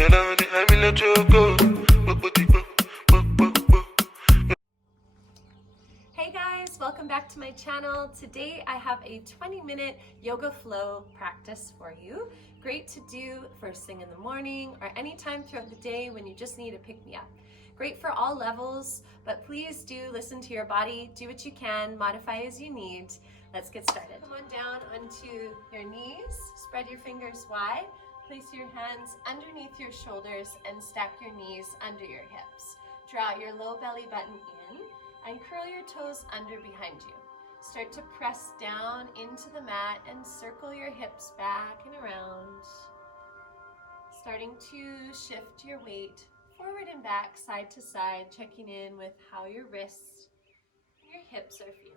Hey guys, welcome back to my channel. Today I have a 20-minute yoga flow practice for you. Great to do first thing in the morning or anytime throughout the day when you just need a pick-me-up. Great for all levels, but please do listen to your body, do what you can, modify as you need. Let's get started. Come on down onto your knees, spread your fingers wide, place your hands underneath your shoulders and stack your knees under your hips. Draw your low belly button in and curl your toes under behind you. Start to press down into the mat and circle your hips back and around. Starting to shift your weight forward and back, side to side, checking in with how your wrists and your hips are feeling.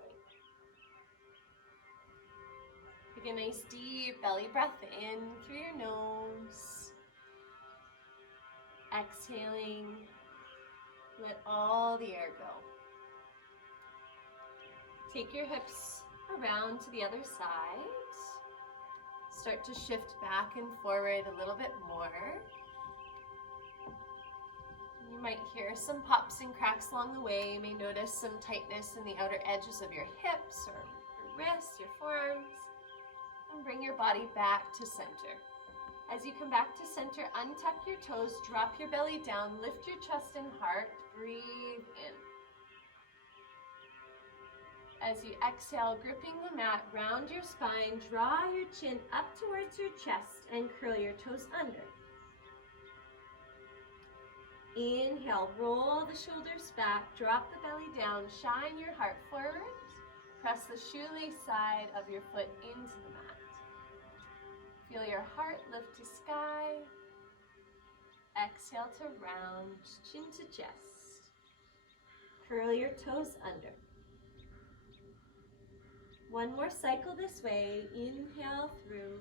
Take a nice deep belly breath in through your nose. Exhaling, let all the air go. Take your hips around to the other side. Start to shift back and forward a little bit more. You might hear some pops and cracks along the way. You may notice some tightness in the outer edges of your hips or your wrists, your forearms. And bring your body back to center. As you come back to center, untuck your toes, drop your belly down, lift your chest and heart, breathe in. As you exhale, gripping the mat, round your spine, draw your chin up towards your chest and curl your toes under. Inhale, roll the shoulders back, drop the belly down, shine your heart forward, press the shoelace side of your foot into the mat. Feel your heart lift to sky. Exhale to round, chin to chest. Curl your toes under. One more cycle this way. Inhale through.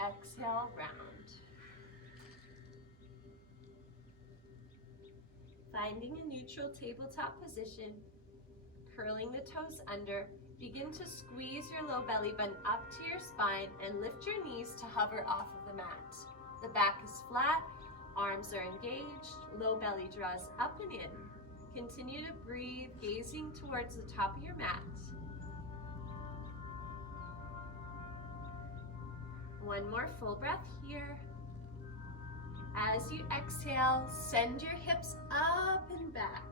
Exhale, round. Finding a neutral tabletop position. Curling the toes under, begin to squeeze your low belly button up to your spine and lift your knees to hover off of the mat. The back is flat, arms are engaged, low belly draws up and in. Continue to breathe, gazing towards the top of your mat. One more full breath here. As you exhale, send your hips up and back.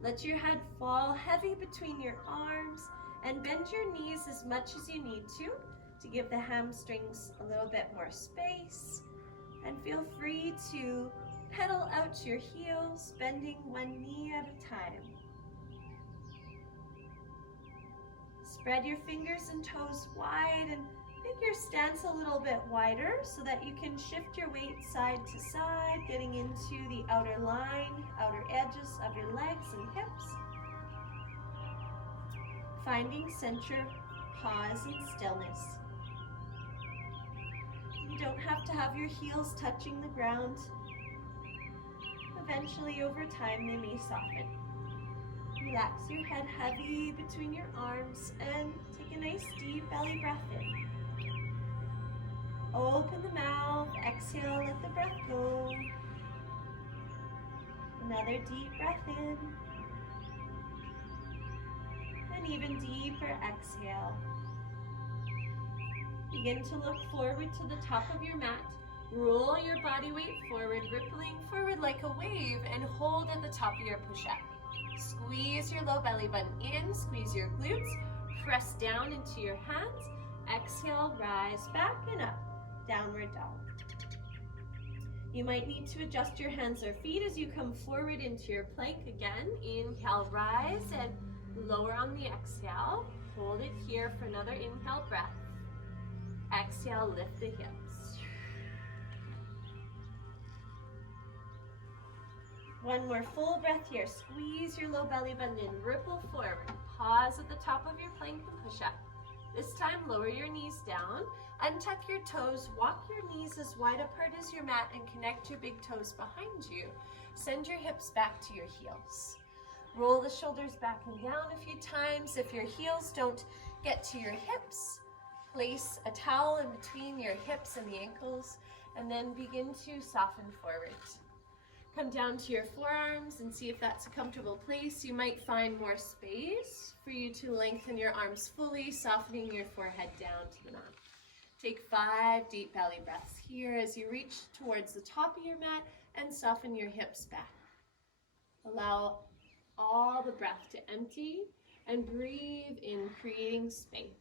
Let your head fall heavy between your arms and bend your knees as much as you need to give the hamstrings a little bit more space. And feel free to pedal out your heels, bending one knee at a time. Spread your fingers and toes wide and make your stance a little bit wider so that you can shift your weight side to side, getting into the outer line, outer edges of your legs and hips. Finding center, pause and stillness. You don't have to have your heels touching the ground. Eventually, over time, they may soften. Relax your head heavy between your arms and take a nice deep belly breath in. Open the mouth, exhale, let the breath go. Another deep breath in. An even deeper exhale. Begin to look forward to the top of your mat. Roll your body weight forward, rippling forward like a wave, and hold at the top of your push-up. Squeeze your low belly button in, squeeze your glutes, press down into your hands. Exhale, rise back and up. Downward dog. You might need to adjust your hands or feet as you come forward into your plank again. Inhale, rise and lower on the exhale. Hold it here for another inhale breath. Exhale, lift the hips. One more full breath here. Squeeze your low belly button in, ripple forward. Pause at the top of your plank and push up. This time, lower your knees down, untuck your toes, walk your knees as wide apart as your mat and connect your big toes behind you. Send your hips back to your heels. Roll the shoulders back and down a few times. If your heels don't get to your hips, Place a towel in between your hips and the ankles, and then begin to soften forward. Come down to your forearms and see if that's a comfortable place. You might find more space for you to lengthen your arms fully, softening your forehead down to the mat. Take 5 deep belly breaths here as you reach towards the top of your mat and soften your hips back. Allow all the breath to empty and breathe in, creating space.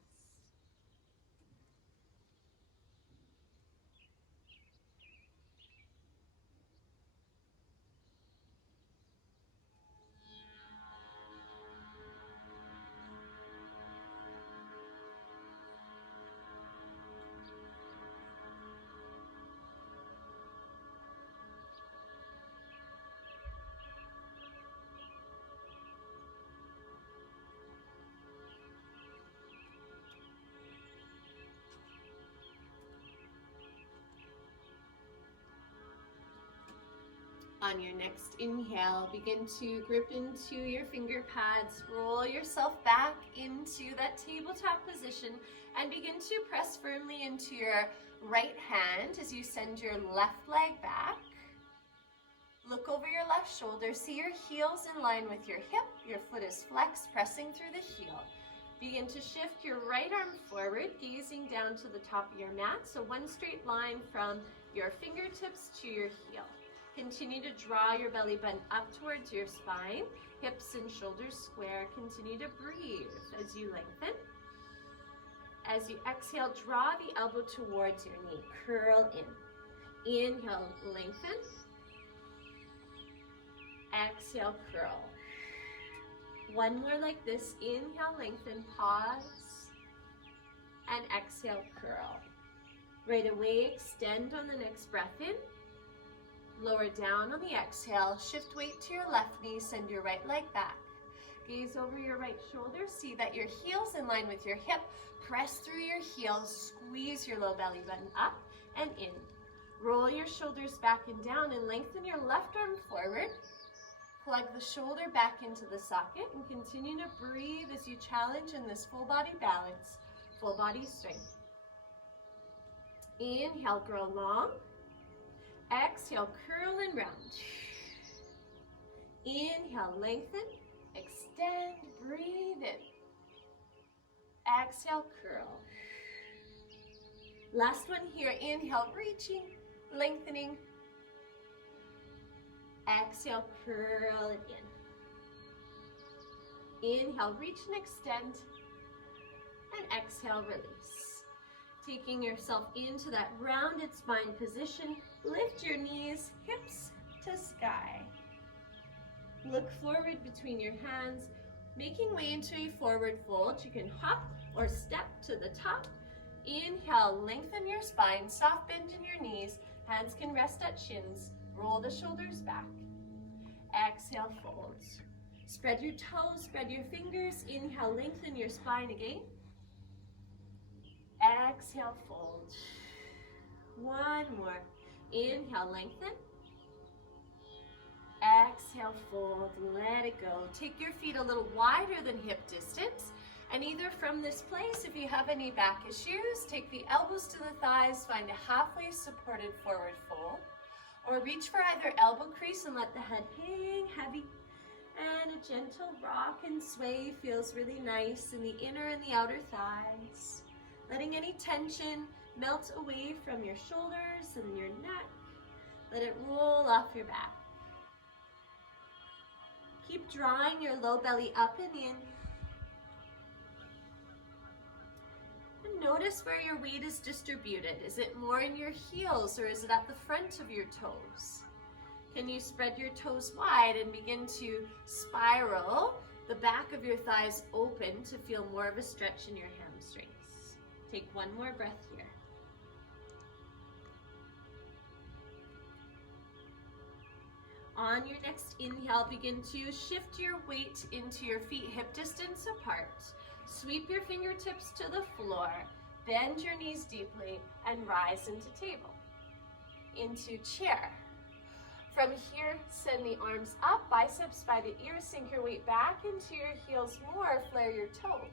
On your next inhale, begin to grip into your finger pads, roll yourself back into that tabletop position, and begin to press firmly into your right hand as you send your left leg back. Look over your left shoulder, see your heels in line with your hip, your foot is flexed, pressing through the heel. Begin to shift your right arm forward, gazing down to the top of your mat, so one straight line from your fingertips to your heel. Continue to draw your belly button up towards your spine, hips and shoulders square. Continue to breathe as you lengthen. As you exhale, draw the elbow towards your knee, curl in. Inhale, lengthen. Exhale, curl. One more like this. Inhale, lengthen, pause, and exhale, curl. Right away, extend on the next breath in. Lower down on the exhale, shift weight to your left knee, send your right leg back. Gaze over your right shoulder, see that your heel's in line with your hip. Press through your heels, squeeze your low belly button up and in. Roll your shoulders back and down and lengthen your left arm forward. Plug the shoulder back into the socket and continue to breathe as you challenge in this full body balance, full body strength. Inhale, grow long. Exhale, curl and round. Inhale, lengthen, extend, breathe in. Exhale, curl. Last one here, inhale, reaching, lengthening. Exhale, curl it in. Inhale, reach and extend. And exhale, release. Taking yourself into that rounded spine position, lift your knees, hips to sky. Look forward between your hands, making way into a forward fold. You can hop or step to the top. Inhale, lengthen your spine, soft bend in your knees. Hands can rest at shins. Roll the shoulders back. Exhale, fold. Spread your toes, spread your fingers. Inhale, lengthen your spine again. Exhale, fold. One more. Inhale, lengthen. Exhale, fold. Let it go. Take your feet a little wider than hip distance. And either from this place, if you have any back issues, take the elbows to the thighs, find a halfway supported forward fold. Or reach for either elbow crease and let the head hang heavy. And a gentle rock and sway feels really nice in the inner and the outer thighs. Letting any tension melt away from your shoulders and your neck. Let it roll off your back. Keep drawing your low belly up and in. And notice where your weight is distributed. Is it more in your heels or is it at the front of your toes? Can you spread your toes wide and begin to spiral the back of your thighs open to feel more of a stretch in your hamstrings? Take one more breath here. On your next inhale, begin to shift your weight into your feet hip distance apart. Sweep your fingertips to the floor. Bend your knees deeply and rise into table. Into chair. From here, send the arms up, biceps by the ears, sink your weight back into your heels more, flare your toes.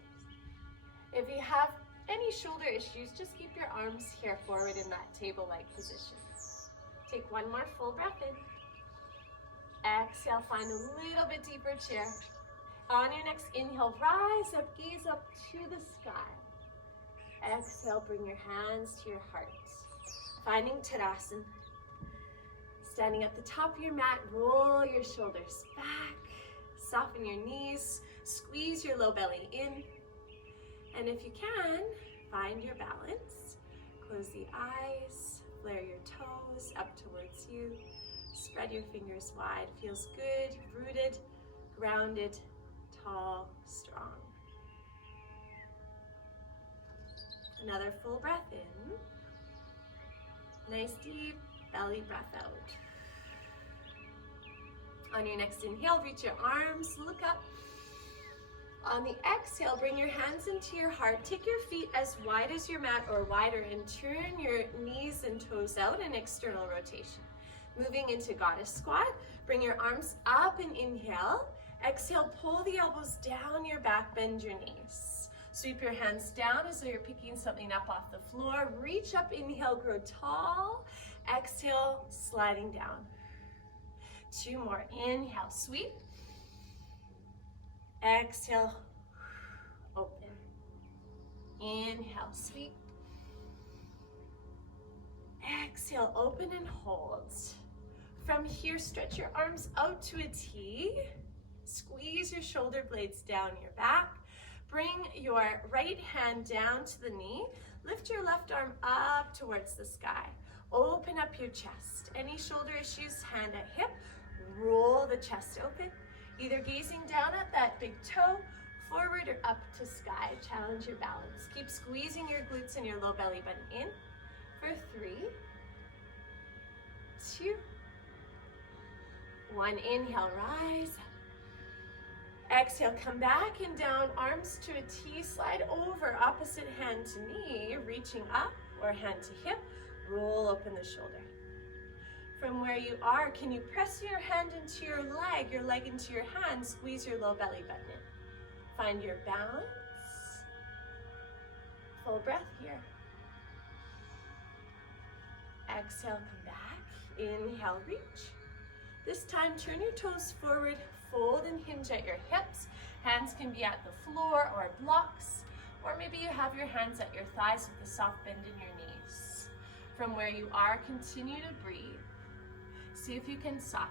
If you have any shoulder issues, just keep your arms here forward in that table-like position. Take one more full breath in. Exhale, find a little bit deeper chair. On your next inhale, rise up, gaze up to the sky. Exhale, bring your hands to your heart. Finding Tadasana. Standing at the top of your mat, roll your shoulders back. Soften your knees, squeeze your low belly in. And if you can, find your balance. Close the eyes, flare your toes up towards you. Spread your fingers wide. Feels good, rooted, grounded, tall, strong. Another full breath in. Nice deep belly breath out. On your next inhale, reach your arms, look up. On the exhale, bring your hands into your heart. Take your feet as wide as your mat or wider and turn your knees and toes out in external rotation. Moving into goddess squat, bring your arms up and inhale. Exhale, pull the elbows down your back, bend your knees. Sweep your hands down as though you're picking something up off the floor. Reach up, inhale, grow tall. Exhale, sliding down. 2 more, inhale, sweep. Exhale, open. Inhale, sweep. Exhale, open and hold. From here, stretch your arms out to a T. Squeeze your shoulder blades down your back. Bring your right hand down to the knee. Lift your left arm up towards the sky. Open up your chest. Any shoulder issues, hand at hip. Roll the chest open. Either gazing down at that big toe, forward or up to sky. Challenge your balance. Keep squeezing your glutes and your low belly button in. For 3, 2, 1. Inhale, rise. Exhale, come back and down, arms to a T, slide over, opposite hand to knee, reaching up or hand to hip, roll open the shoulder. From where you are, can you press your hand into your leg into your hand, squeeze your low belly button in. Find your balance. Full breath here. Exhale, come back. Inhale, reach. This time, turn your toes forward, fold and hinge at your hips. Hands can be at the floor or blocks, or maybe you have your hands at your thighs with a soft bend in your knees. From where you are, continue to breathe. See if you can soften.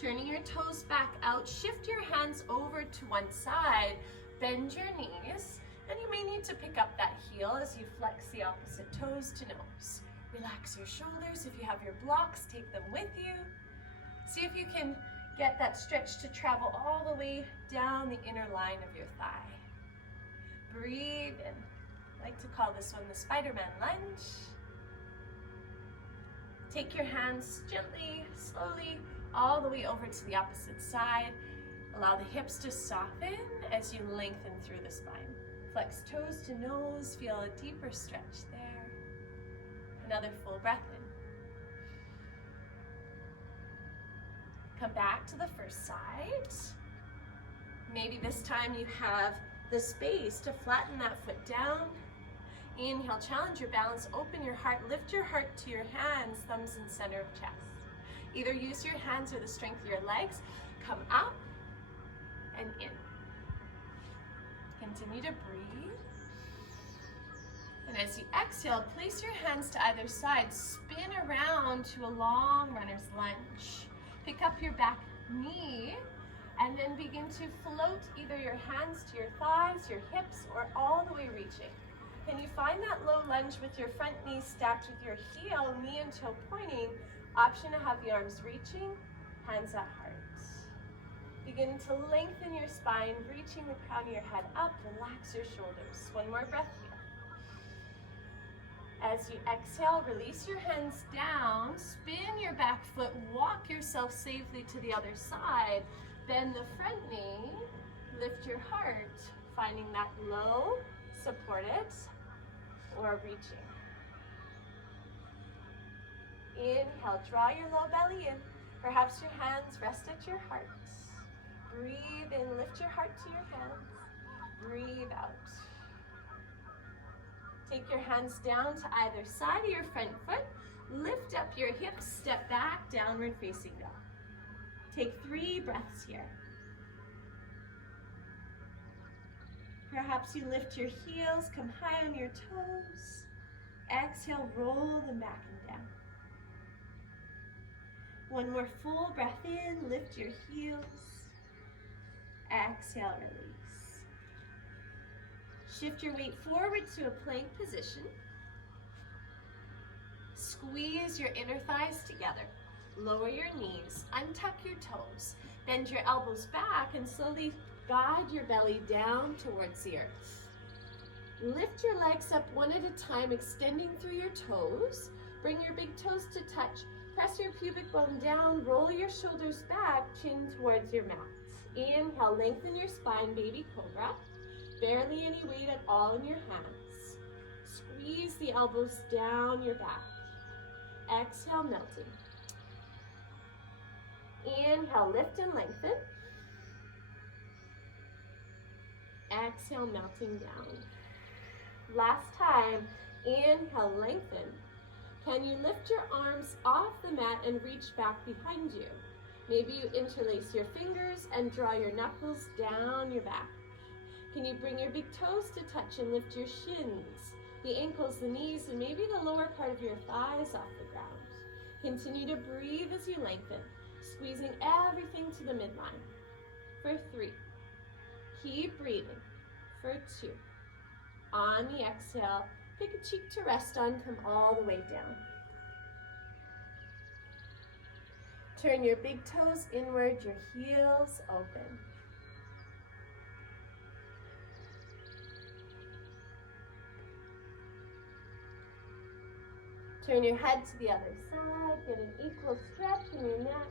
Turning your toes back out, shift your hands over to one side, bend your knees, and you may need to pick up that heel as you flex the opposite toes to nose. Relax your shoulders. If you have your blocks, take them with you. See if you can get that stretch to travel all the way down the inner line of your thigh. Breathe in. I like to call this one the Spider-Man Lunge. Take your hands gently, slowly, all the way over to the opposite side. Allow the hips to soften as you lengthen through the spine. Flex toes to nose, feel a deeper stretch there. Another full breath in. Come back to the first side. Maybe this time you have the space to flatten that foot down. Inhale, challenge your balance, open your heart, lift your heart to your hands, thumbs in center of chest. Either use your hands or the strength of your legs. Come up and in. Continue to breathe. And as you exhale, place your hands to either side, spin around to a long runner's lunge. Pick up your back knee and then begin to float either your hands to your thighs, your hips, or all the way reaching. Can you find that low lunge with your front knee stacked with your heel, knee and toe pointing? Option to have the arms reaching, hands at heart. Begin to lengthen your spine, reaching the crown of your head up, relax your shoulders. One more breath here. As you exhale, release your hands down, spin your back foot, walk yourself safely to the other side, bend the front knee, lift your heart, finding that low, supported, or reaching. Inhale, draw your low belly in. Perhaps your hands rest at your heart. Breathe in, lift your heart to your hands. Breathe out. Take your hands down to either side of your front foot. Lift up your hips, step back, downward facing dog. Take 3 breaths here. Perhaps you lift your heels, come high on your toes. Exhale, roll them back and down. One more full breath in, lift your heels. Exhale, release. Shift your weight forward to a plank position. Squeeze your inner thighs together. Lower your knees, untuck your toes. Bend your elbows back and slowly guide your belly down towards the earth. Lift your legs up one at a time, extending through your toes. Bring your big toes to touch. Press your pubic bone down, roll your shoulders back, chin towards your mat. Inhale, lengthen your spine, baby cobra. Barely any weight at all in your hands. Squeeze the elbows down your back. Exhale, melting. Inhale, lift and lengthen. Exhale, melting down. Last time, inhale, lengthen. Can you lift your arms off the mat and reach back behind you? Maybe you interlace your fingers and draw your knuckles down your back. Can you bring your big toes to touch and lift your shins, the ankles, the knees, and maybe the lower part of your thighs off the ground? Continue to breathe as you lengthen, squeezing everything to the midline. For 3. Keep breathing. For 2. On the exhale, pick a cheek to rest on, come all the way down. Turn your big toes inward, your heels open. Turn your head to the other side, get an equal stretch in your neck.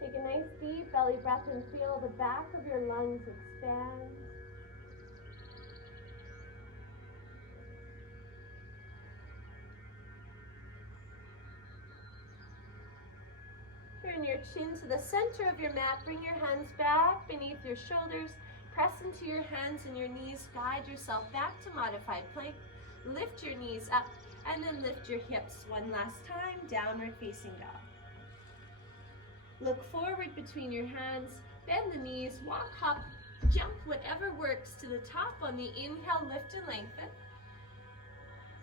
Take a nice deep belly breath and feel the back of your lungs expand. Turn your chin to the center of your mat. Bring your hands back beneath your shoulders. Press into your hands and your knees. Guide yourself back to modified plank. Lift your knees up and then lift your hips one last time. Downward facing dog. Look forward between your hands. Bend the knees. Walk, hop, jump, whatever works. To the top on the inhale, lift and lengthen.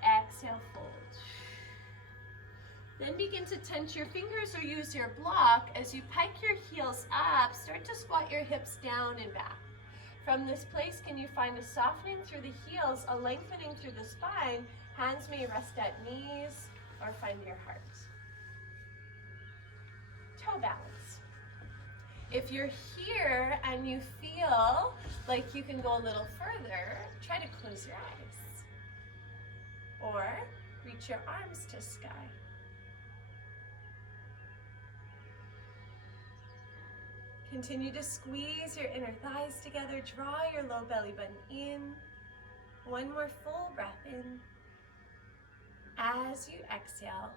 Exhale, fold. Then begin to tense your fingers or use your block. As you pike your heels up, start to squat your hips down and back. From this place, can you find a softening through the heels, a lengthening through the spine? Hands may rest at knees or find your heart. Toe balance. If you're here and you feel like you can go a little further, try to close your eyes. Or reach your arms to sky. Continue to squeeze your inner thighs together. Draw your low belly button in. One more full breath in. As you exhale,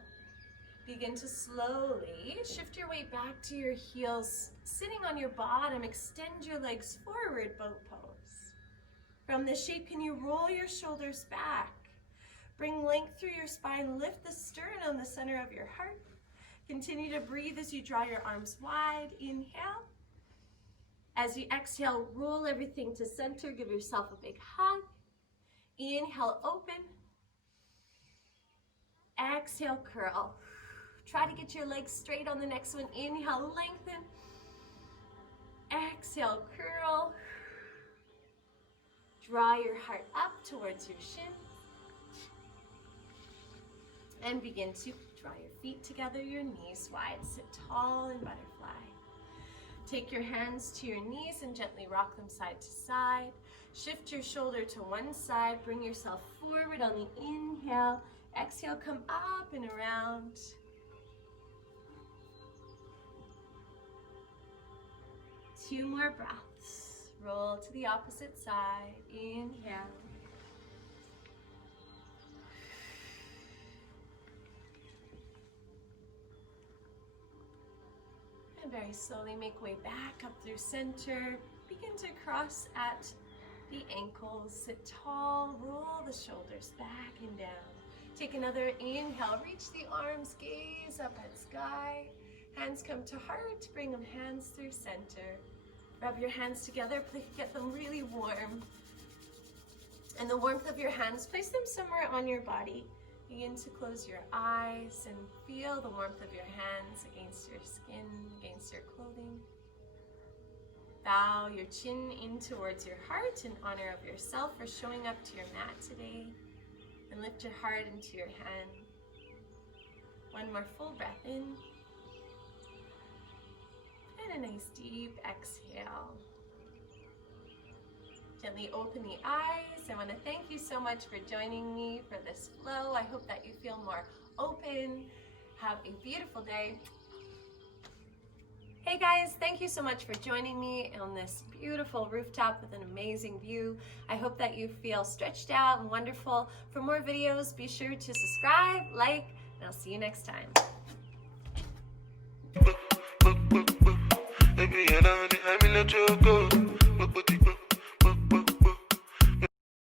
begin to slowly shift your weight back to your heels, sitting on your bottom. Extend your legs forward, boat pose. From this shape, can you roll your shoulders back? Bring length through your spine. Lift the sternum, the center of your heart. Continue to breathe as you draw your arms wide. Inhale. As you exhale, roll everything to center. Give yourself a big hug. Inhale, open. Exhale, curl. Try to get your legs straight on the next one. Inhale, lengthen. Exhale, curl. Draw your heart up towards your shin. And begin to draw your feet together, your knees wide. Sit tall in butterfly. Take your hands to your knees and gently rock them side to side. Shift your shoulder to one side. Bring yourself forward on the inhale. Exhale, come up and around. Two more breaths. Roll to the opposite side. Inhale. And And very slowly make way back up through center. Begin to cross at the ankles. Sit tall, roll the shoulders back and down. Take another inhale, reach the arms, gaze up at sky. Hands come to heart, bring them hands through center. Rub your hands together, get them really warm. And the warmth of your hands, place them somewhere on your body. Begin to close your eyes and feel the warmth of your hands against your skin, against your clothing. Bow your chin in towards your heart in honor of yourself for showing up to your mat today. And lift your heart into your hand. One more full breath in. And a nice deep exhale. Gently open the eyes. I want to thank you so much for joining me for this flow. I hope that you feel more open. Have a beautiful day. Hey guys, thank you so much for joining me on this beautiful rooftop with an amazing view. I hope that you feel stretched out and wonderful. For more videos, be sure to subscribe, like, and I'll see you next time. Baby, I'm in a choco.